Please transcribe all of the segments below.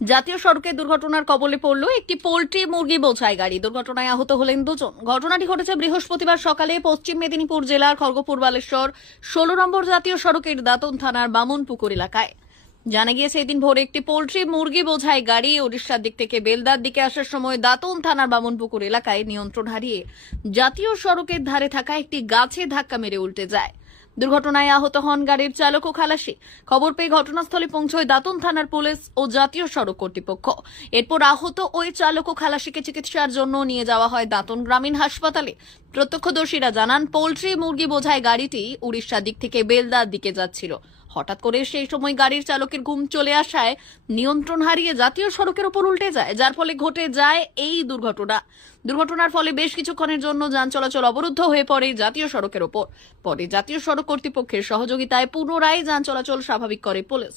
জাতীয় সড়কে দুর্ঘটনার কবলে পড়ল একটি পোল্ট্রি মুরগি বোঝাই গাড়ি। দুর্ঘটনায় আহত হলেন দুজন। ঘটনাটি ঘটেছে বৃহস্পতিবার সকালে পশ্চিম মেদিনীপুর জেলার খড়গপুর বালেশ্বর 16 নম্বর জাতীয় সড়কের দাতন থানার বামনপুকুর এলাকায়। জানা গিয়েছে, এদিন ভোরে একটি পোল্ট্রি মুরগি বোঝাই গাড়ি ওড়িশার দিক থেকে বেলদার দিকে আসার সময় দাতন থানার বামনপুকুর এলাকায় নিয়ন্ত্রণ হারিয়ে জাতীয় সড়কের ধারে থাকা একটি গাছে ধাক্কা মেরে উল্টে যায়। দুর্ঘটনায় আহত হন গাড়ির চালক ও খালাসি। খবর পেয়ে ঘটনাস্থলে পৌঁছয় দাতন থানার পুলিশ ও জাতীয় সড়ক কর্তৃপক্ষ। এরপর আহত ওই চালক ও খালাসিকে চিকিৎসার জন্য নিয়ে যাওয়া হয় দাতন গ্রামীণ হাসপাতালে। প্রত্যক্ষদর্শীরা জানান, পোল্ট্রি মুরগি বোঝাই গাড়িটি উড়িষ্যার দিক থেকে বেলদার দিকে যাচ্ছিল। হঠাৎ করে সেই সময় গাড়ির চালকের ঘুম চলে আসায় নিয়ন্ত্রণ হারিয়ে জাতীয় সড়কের উপর উল্টে যায়, যার ফলে ঘটে যায় এই দুর্ঘটনার ফলে বেশ কিছুক্ষণের জন্য যান চলাচল অবরুদ্ধ হয়ে পড়ে জাতীয় সড়কের ওপর। পরে জাতীয় সড়ক কর্তৃপক্ষের সহযোগিতায় পুনরায় যান চলাচল স্বাভাবিক করে পুলিশ।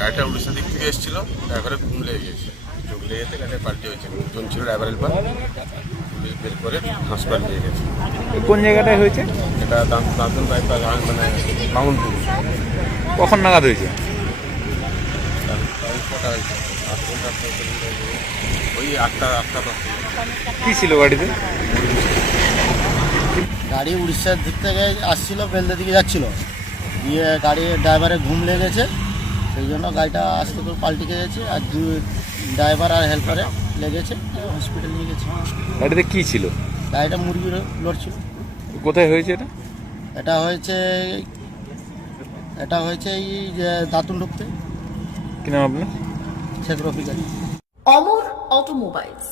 গাড়িটা উড়িষ্যা দিক থেকে এসেছিল, ড্রাইভারের ঘুম লেগে গেছে। চোখ লেগে যেতে গাড়িটা পাল্টে হয়েছে। দুজন ছিল ড্রাইভারের পর, পুলিশ বের করে হাসপাতাল নিয়ে গেছে। কোন জায়গাটায় হয়েছে? এটা দাঁতন বাইপাস মানে বামনপুর। কখন নাগাদ হয়েছে? কটা হয়েছে? ওই আটটা কি ছিল গাড়িতে? গাড়ি উড়িষ্যার দিক থেকে আসছিল, বেলদার দিকে যাচ্ছিল। দিয়ে গাড়ির ড্রাইভারের ঘুম লেগেছে, সেই জন্য গাড়িটা আস্তে করে পাল্টে গেছে। আর ড্রাইভার আর হেল্পারে লেগেছে, হসপিটাল নিয়ে গেছে। গাড়িতে কি ছিল? গাড়িটা মুরগির লোড ছিল। কোথায় হয়েছে এটা? এটা হয়েছে এই যে দাতুন ঢুকতে। কি নাম আপনার? শেখ রফিক আলী। অমর অটোমোবাইলস,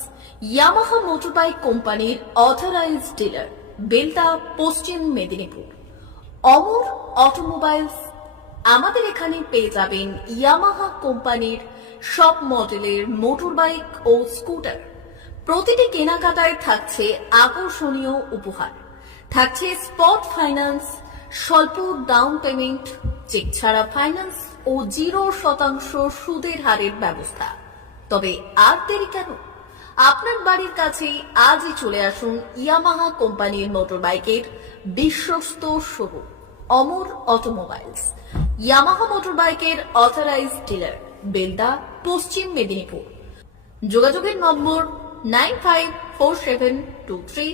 ইয়ামাহা মোটরবাইক কোম্পানির অথরাইজড ডিলার, বেলদা, পশ্চিম মেদিনীপুর। অমর অটোমোবাইলস, আমাদের এখানে পেয়ে যাবেন ইয়ামাহা কোম্পানির সব মডেলের মোটরবাইক ও স্কুটার। প্রতিটি কেনাকাটায় থাকছে আকর্ষণীয় উপহার, থাকছে স্পট ফাইন্যান্স, স্বল্প ডাউন পেমেন্ট, চেক ছাড়া ফাইন্যান্স ও 0% সুদের হারের ব্যবস্থা। তবে আর দেরি কেন? আপনার বাড়ির কাছেই আজই চলে আসুন ইয়ামাহা কোম্পানির মোটরবাইকের বিশ্বস্ত শোরুম অমর অটোমোবাইলস, ইয়ামাহা মোটরবাইকের অথরাইজড ডিলার, বেলদা, পশ্চিম মেদিনীপুর। যোগাযোগের নম্বর 954723